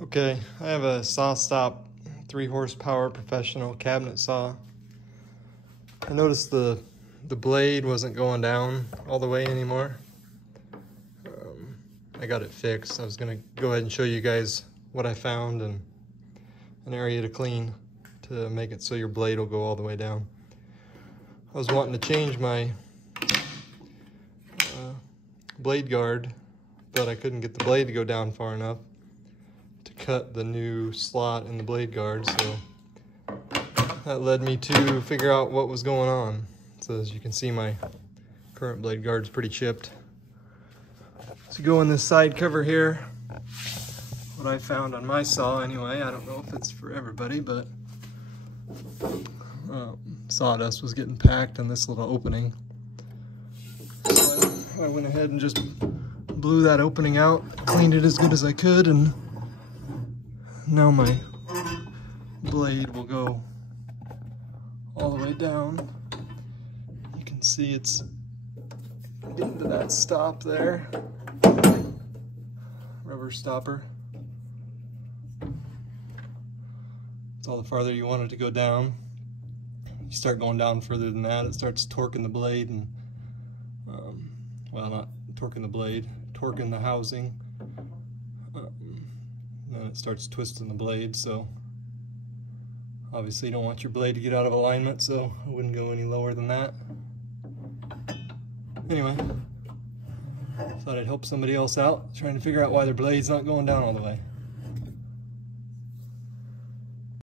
Okay, I have a Sawstop 3 horsepower professional cabinet saw. I noticed the blade wasn't going down all the way anymore. I got it fixed. I was gonna go ahead and show you guys what I found and an area to clean to make it so your blade will go all the way down. I was wanting to change my blade guard, but I couldn't get the blade to go down far enough to cut the new slot in the blade guard, so that led me to figure out what was going on. So as you can see, my current blade guard is pretty chipped. So go in this side cover here. What I found on my saw anyway, I don't know if it's for everybody, but sawdust was getting packed in this little opening. So I went ahead and just blew that opening out, cleaned it as good as I could, and now my blade will go all the way down. You can see it's getting to that stop there. Rubber stopper. It's all the farther you want it to go down. You start going down further than that, it starts torquing the blade and, well, not torquing the blade, torquing the housing. Then it starts twisting the blade, so obviously you don't want your blade to get out of alignment, so I wouldn't go any lower than that. Anyway, thought I'd help somebody else out trying to figure out why their blade's not going down all the way.